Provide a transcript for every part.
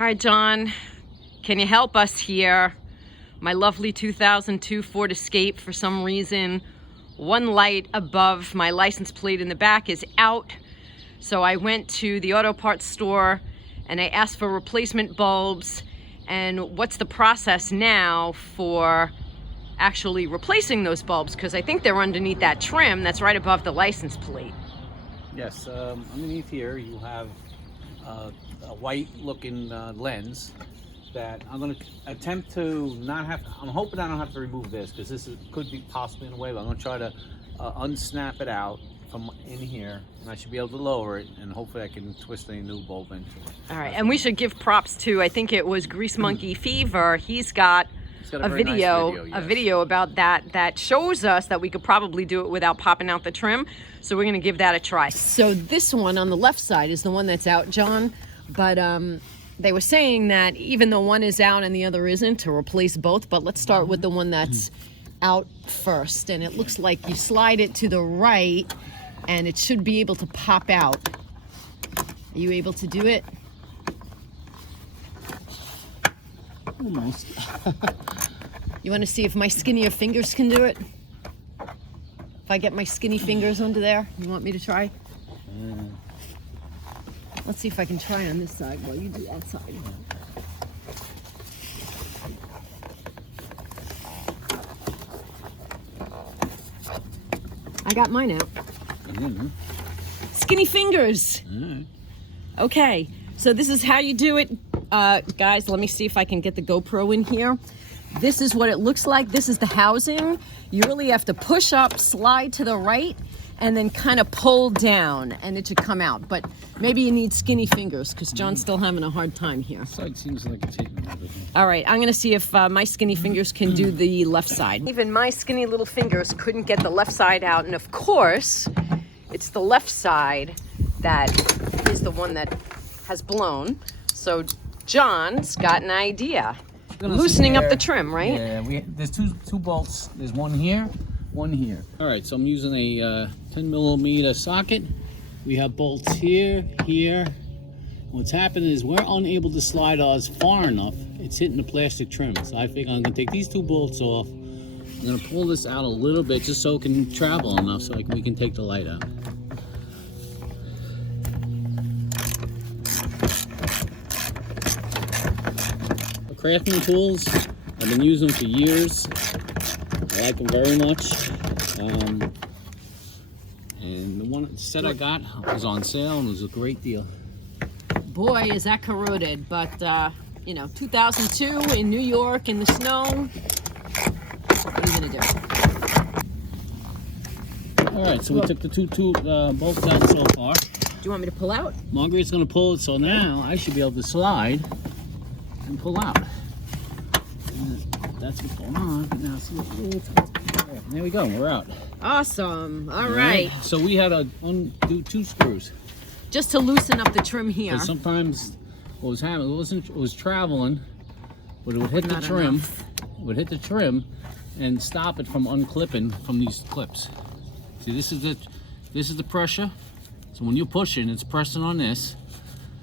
All right, John, can you help us here? My lovely 2002 Ford Escape, for some reason, one light above my license plate in the back is out. So I went to the auto parts store and I asked for replacement bulbs. And what's the process now for actually replacing those bulbs? Because I think they're underneath that trim that's right above the license plate. Yes, underneath here you have a white looking lens that I'm going to attempt to not have. I'm hoping I don't have to remove this because could be possibly in the way, but I'm going to try to unsnap it out from in here, and I should be able to lower it, and hopefully I can twist a new bulb into it. All right, and we should give props to, I think it was Grease Monkey Fever. He's got a video about that shows us that we could probably do it without popping out the trim. So we're gonna give that a try. So this one on the left side is the one that's out, John, but they were saying that even though one is out and the other isn't, to replace both. But let's start with the one that's out first, and it looks like you slide it to the right and it should be able to pop out. Are you able to do it? Almost. You want to see if my skinnier fingers can do it? If I get my skinny fingers under there, you want me to try? Yeah. Let's see if I can try on this side while you do that side. I got mine out. Skinny fingers. Okay, so this is how you do it. Guys, let me see if I can get the GoPro in here. This is what it looks like. This is the housing. You really have to push up, slide to the right, and then kind of pull down, and it should come out. But maybe you need skinny fingers, because John's still having a hard time here. Side seems like it's hitting everything. All right, I'm gonna see if my skinny fingers can do the left side. Even my skinny little fingers couldn't get the left side out, and of course, it's the left side that is the one that has blown. So John's got an idea. Loosening up the trim, right? Yeah, there's two bolts. There's one here, one here. All right, so I'm using a 10mm socket. We have bolts here, here. What's happening is we're unable to slide ours far enough. It's hitting the plastic trim. So I think I'm gonna take these two bolts off. I'm gonna pull this out a little bit just so it can travel enough so we can take the light out. Crafting tools, I've been using them for years. I like them very much. And the one set I got was on sale and it was a great deal. Boy, is that corroded, but you know, 2002 in New York in the snow, what are you gonna do? All right, so we took the two bolts out so far. Do you want me to pull out? Marguerite's gonna pull it, so now I should be able to slide and pull out. That's what's going on. Now see there we go, we're out. Awesome. All right. So we had to undo two screws. Just to loosen up the trim here. And sometimes what was happening, it was traveling, but it would hit the trim. It would hit the trim and stop it from unclipping from these clips. See, this is the pressure. So when you're pushing, it's pressing on this.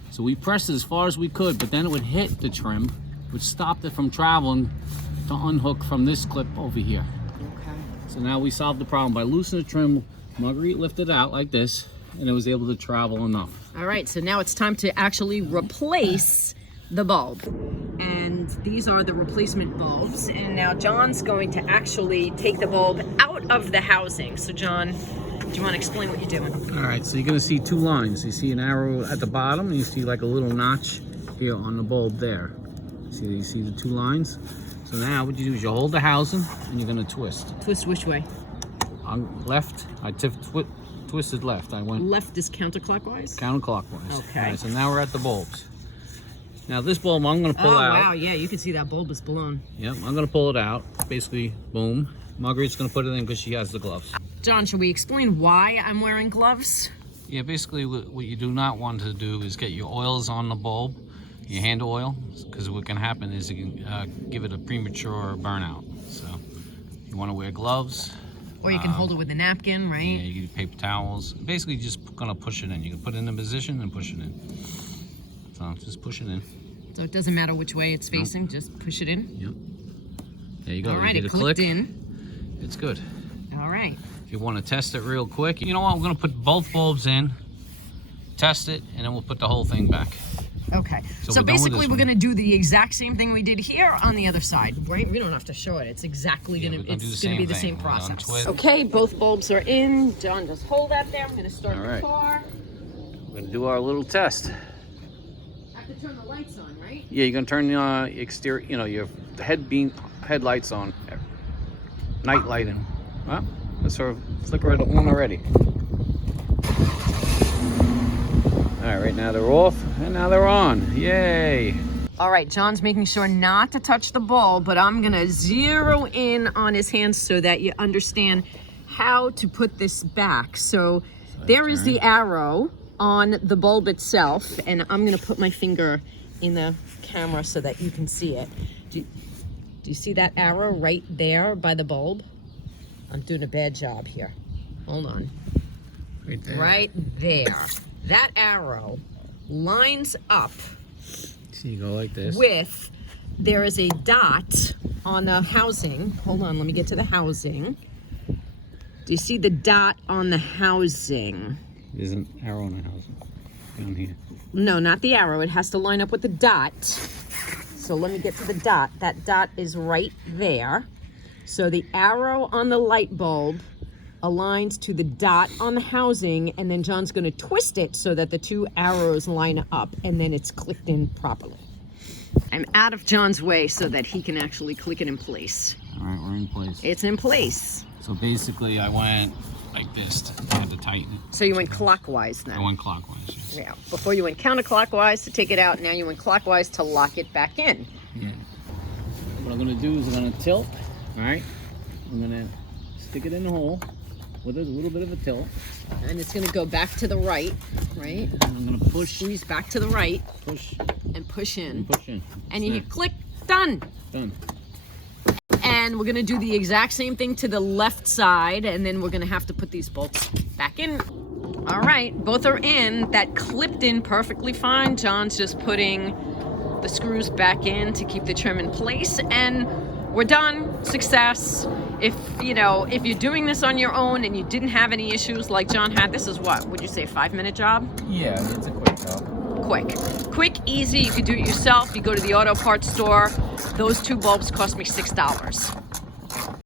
So we pressed it as far as we could, but then it would hit the trim, which stopped it from traveling to unhook from this clip over here. Okay. So now we solved the problem by loosening the trim. Marguerite lifted it out like this, and it was able to travel enough. All right, so now it's time to actually replace the bulb. And these are the replacement bulbs. And now John's going to actually take the bulb out of the housing. So John, do you want to explain what you're doing? All right, so you're gonna see two lines. You see an arrow at the bottom, and you see like a little notch here on the bulb there. You see the two lines? So now what you do is you hold the housing and you're gonna twist. Twist which way? On left, I twisted left. I went left is counterclockwise? Counterclockwise. Okay. All right, so now we're at the bulbs. Now this bulb I'm gonna pull out. Oh wow, yeah, you can see that bulb is blown. Yep, I'm gonna pull it out. Basically, boom. Marguerite's gonna put it in because she has the gloves. John, should we explain why I'm wearing gloves? Yeah, basically what you do not want to do is get your oils on the bulb, your hand oil, because what can happen is you can give it a premature burnout. So you want to wear gloves. Or you can hold it with a napkin, right? Yeah, you can use paper towels. Basically just gonna push it in. You can put it in a position and push it in. So just push it in. So it doesn't matter which way it's facing, just push it in. Yep. There you go. All right, you it get a clicked click. in. It's good. All right. If you want to test it real quick, you know what? We're going to put both bulbs in, test it, and then we'll put the whole thing back. Okay. So basically, we're going to do the exact same thing we did here on the other side, right? We don't have to show it. It's exactly going to be the same process. Okay, both bulbs are in. John, just hold that there. I'm going to start the car. We're going to do our little test. I have to turn the lights on, right? Yeah, you're going to turn the exterior, your headlights on. Night lighting. Well, let's sort of flicker it on already. All right, right now they're off, and now they're on. Yay! All right, John's making sure not to touch the bulb, but I'm gonna zero in on his hands so that you understand how to put this back. So there is the arrow on the bulb itself, and I'm gonna put my finger in the camera so that you can see it. Do you see that arrow right there by the bulb? I'm doing a bad job here. Hold on. Right there. Right there. That arrow lines up So you go like this. with, there is a dot on the housing. Hold on, let me get to the housing. Do you see the dot on the housing? There's an arrow on the housing down here. No, not the arrow. It has to line up with the dot. So let me get to the dot. That dot is right there. So the arrow on the light bulb aligns to the dot on the housing, and then John's going to twist it so that the two arrows line up, and then it's clicked in properly. I'm out of John's way so that he can actually click it in place. All right, we're in place. It's in place. So basically, I went like this. I had to tighten it. So you went clockwise I then? went clockwise. Yes. Yeah. Before you went counterclockwise to take it out, now you went clockwise to lock it back in. Yeah. What I'm going to do is I'm going to tilt. All right. I'm going to stick it in the hole with a little bit of a tilt. And it's going to go back to the right, right? And I'm going to push. Squeeze back to the right. Push. And push in. And push in. And you hit click, done. Done. And we're gonna do the exact same thing to the left side, and then we're gonna have to put these bolts back in. All right, both are in. That clipped in perfectly fine. John's just putting the screws back in to keep the trim in place, and we're done. Success. If you're doing this on your own and you didn't have any issues like John had, this is what, would you say, a 5-minute job? Yeah, it's a quick job. Quick, easy. You could do it yourself. You go to the auto parts store. Those two bulbs cost me $6.